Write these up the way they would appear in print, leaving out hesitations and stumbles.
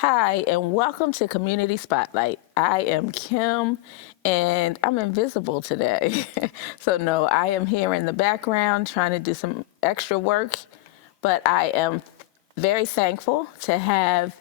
Hi, and welcome to Community Spotlight. I am Kim, and I'm invisible today. So, no, I am here in the background trying to do some extra work, but I am very thankful to have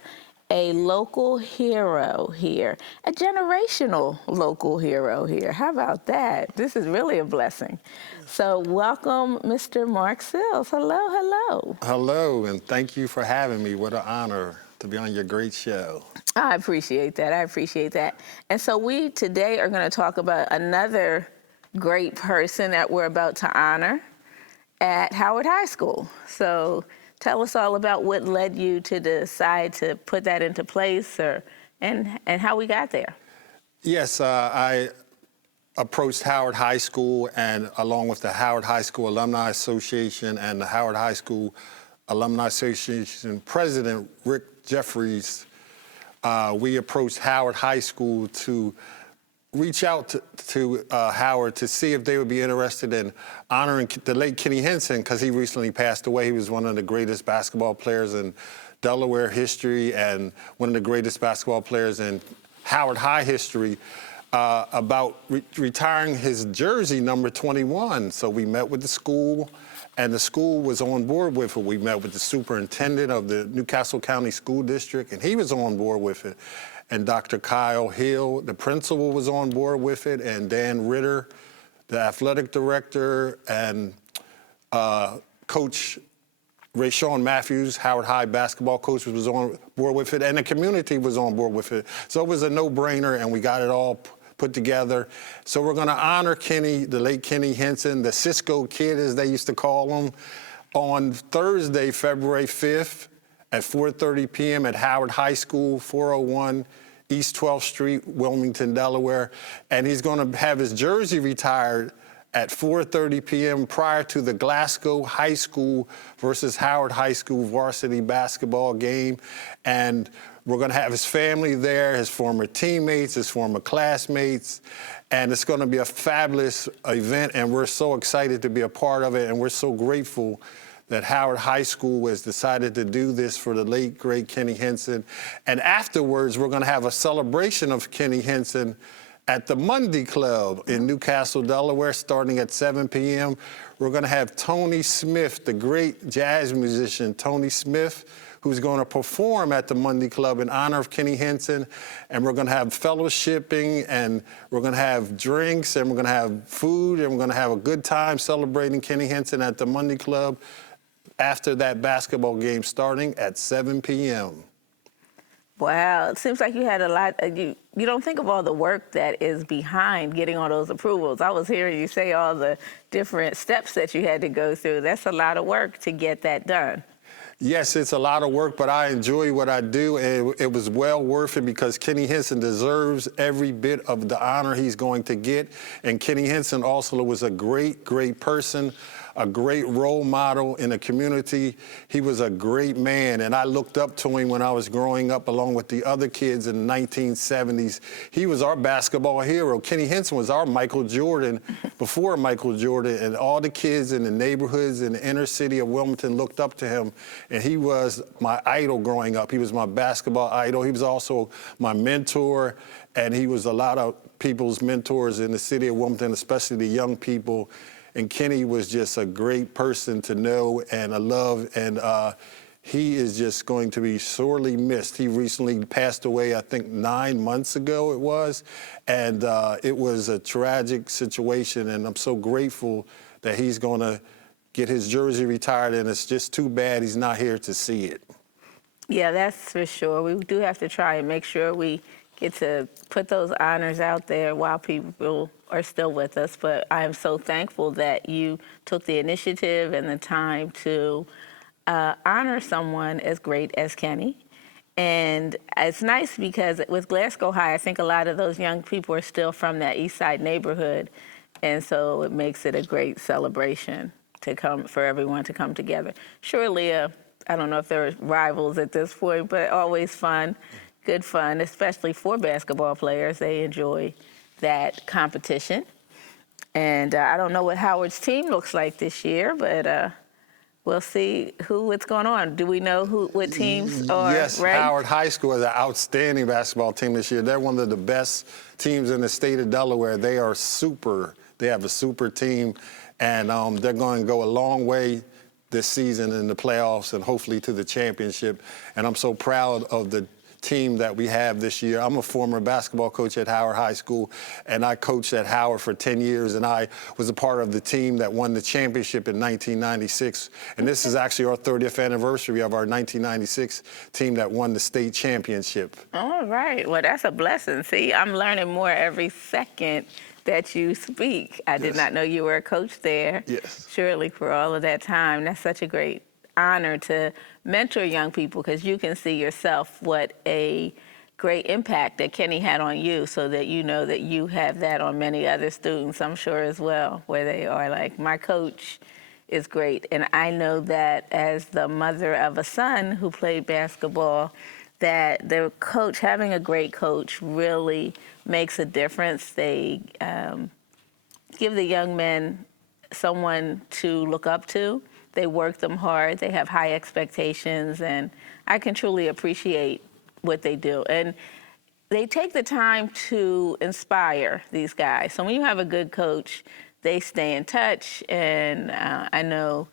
a local hero here, a generational local hero here. How about that? This is really a blessing. So, welcome, Mr. Mark Sills. Hello, hello. Hello, and thank you for having me. What an honor to be on your great show. I appreciate that. I appreciate that. And so we today are going to talk about another great person that we're about to honor at Howard High School. So tell us all about what led you to decide to put that into place and how we got there. Yes, I approached Howard High School, and along with the Howard High School Alumni Association and the Howard High School Alumni Association President Rick Jeffries, we approached Howard High School to reach out to Howard to see if they would be interested in honoring the late Kenny Hynson, because he recently passed away. He was one of the greatest basketball players in Delaware history and one of the greatest basketball players in Howard High history, about retiring his jersey number 21. So we met with the school, and the school was on board with it. We met with the superintendent of the Newcastle County School District, and he was on board with it. And Dr. Kyle Hill, the principal, was on board with it, and Dan Ritter, the athletic director, and Coach Rayshawn Matthews, Howard High basketball coach, was on board with it, and the community was on board with it. So it was a no-brainer, and we got it all put together. So we're going to honor Kenny, the late Kenny Hynson, the Cisco kid, as they used to call him, on Thursday, February 5th at 4:30 p.m. at Howard High School, 401 East 12th Street, Wilmington, Delaware. And he's going to have his jersey retired at 4:30 p.m. prior to the Glasgow High School versus Howard High School varsity basketball game. And we're going to have his family there, his former teammates, his former classmates, and it's going to be a fabulous event, and we're so excited to be a part of it, and we're so grateful that Howard High School has decided to do this for the late, great Kenny Hynson. And afterwards, we're going to have a celebration of Kenny Hynson at the Monday Club in Newcastle, Delaware, starting at 7 p.m. We're going to have Tony Smith, the great jazz musician Tony Smith, who's going to perform at the Monday Club in honor of Kenny Hynson. And we're going to have fellowshipping, and we're going to have drinks, and we're going to have food, and we're going to have a good time celebrating Kenny Hynson at the Monday Club after that basketball game starting at 7 p.m. Wow, it seems like you had a lot. You don't think of all the work that is behind getting all those approvals. I was hearing you say all the different steps that you had to go through. That's a lot of work to get that done. Yes, it's a lot of work, but I enjoy what I do, and it was well worth it because Kenny Hynson deserves every bit of the honor he's going to get. And Kenny Hynson also was a great, great person, a great role model in the community. He was a great man, and I looked up to him when I was growing up along with the other kids in the 1970s. He was our basketball hero. Kenny Hynson was our Michael Jordan before Michael Jordan, and all the kids in the neighborhoods in the inner city of Wilmington looked up to him. And he was my idol growing up. He was my basketball idol. He was also my mentor, and he was a lot of people's mentors in the city of Wilmington, especially the young people. And Kenny was just a great person to know and a love, and he is just going to be sorely missed. He recently passed away, I think 9 months ago it was, and it was a tragic situation, and I'm so grateful that he's going to get his jersey retired, and it's just too bad he's not here to see it. Yeah, that's for sure. We do have to try and make sure we get to put those honors out there while people are still with us. But I am so thankful that you took the initiative and the time to honor someone as great as Kenny. And it's nice because with Glasgow High, I think a lot of those young people are still from that East Side neighborhood. And so it makes it a great celebration for everyone to come together. Surely, I don't know if there are rivals at this point, but always fun, good fun, especially for basketball players. They enjoy that competition. And I don't know what Howard's team looks like this year, but we'll see what's going on. Do we know what teams are Yes, ranked? Howard High School is an outstanding basketball team this year. They're one of the best teams in the state of Delaware. They are super. They have a super team, and they're going to go a long way this season in the playoffs and hopefully to the championship. And I'm so proud of the team that we have this year. I'm a former basketball coach at Howard High School, and I coached at Howard for 10 years, and I was a part of the team that won the championship in 1996. And this is actually our 30th anniversary of our 1996 team that won the state championship. All right. Well, that's a blessing. See, I'm learning more every second that you speak. I did not know you were a coach there. Yes. Surely for all of that time. That's such a great honor to mentor young people, because you can see yourself what a great impact that Kenny had on you, so that you know that you have that on many other students, I'm sure as well, where they are like, my coach is great. And I know that as the mother of a son who played basketball, that the coach, having a great coach, really makes a difference. They give the young men someone to look up to. They work them hard. They have high expectations, and I can truly appreciate what they do. And they take the time to inspire these guys. So when you have a good coach, they stay in touch. And I know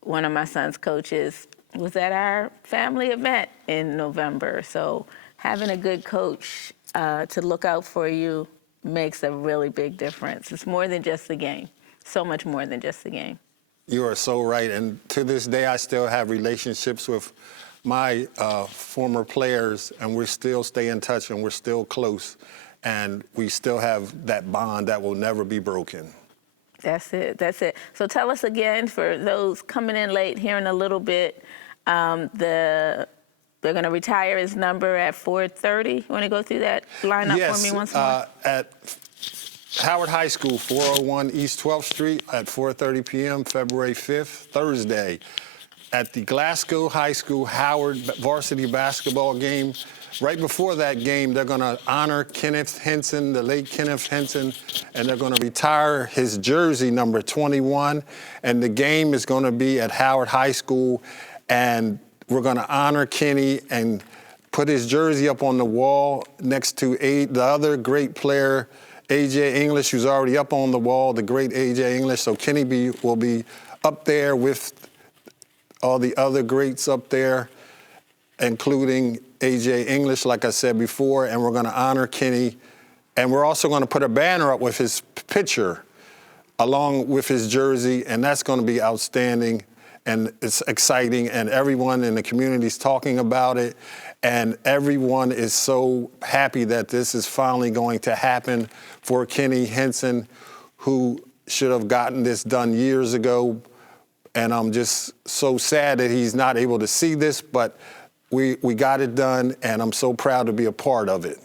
one of my son's coaches was at our family event in November. So having a good coach to look out for you makes a really big difference. It's more than just the game. So much more than just the game. You are so right. And to this day, I still have relationships with my former players, and we still stay in touch, and we're still close. And we still have that bond that will never be broken. That's it. That's it. So tell us again, for those coming in late, hearing a little bit, they're going to retire his number at 4:30. You want to go through that lineup for me once more? At Howard High School, 401 East 12th Street at 4:30 p.m., February 5th, Thursday. At the Glasgow High School Howard varsity basketball game, right before that game, they're going to honor Kenneth Hynson, the late Kenneth Hynson, and they're going to retire his jersey, number 21. And the game is going to be at Howard High School, and we're going to honor Kenny and put his jersey up on the wall next to the other great player, A.J. English, who's already up on the wall, the great A.J. English. So Kenny will be up there with all the other greats up there, including A.J. English, like I said before, and we're going to honor Kenny. And we're also going to put a banner up with his picture along with his jersey, and that's going to be outstanding, and it's exciting, and everyone in the community is talking about it, and everyone is so happy that this is finally going to happen for Kenny Hynson, who should have gotten this done years ago. And I'm just so sad that he's not able to see this, but we got it done, and I'm so proud to be a part of it.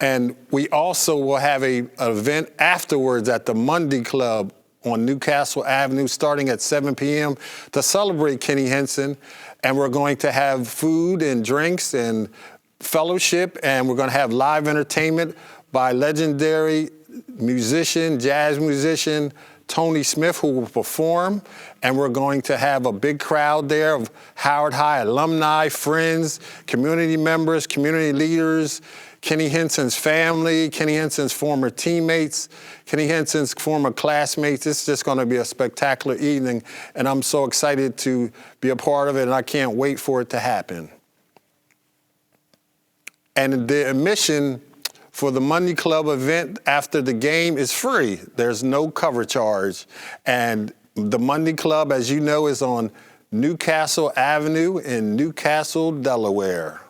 And we also will have an event afterwards at the Monday Club on Newcastle Avenue starting at 7 p.m. to celebrate Kenny Hynson. And we're going to have food and drinks and fellowship, and we're going to have live entertainment by legendary musician, jazz musician, Tony Smith, who will perform, and we're going to have a big crowd there of Howard High alumni, friends, community members, community leaders, Kenny Hynson's family, Kenny Hynson's former teammates, Kenny Hynson's former classmates. It's just going to be a spectacular evening, and I'm so excited to be a part of it, and I can't wait for it to happen. And the admission for the Monday Club event after the game is free. There's no cover charge. And the Monday Club, as you know, is on Newcastle Avenue in Newcastle, Delaware.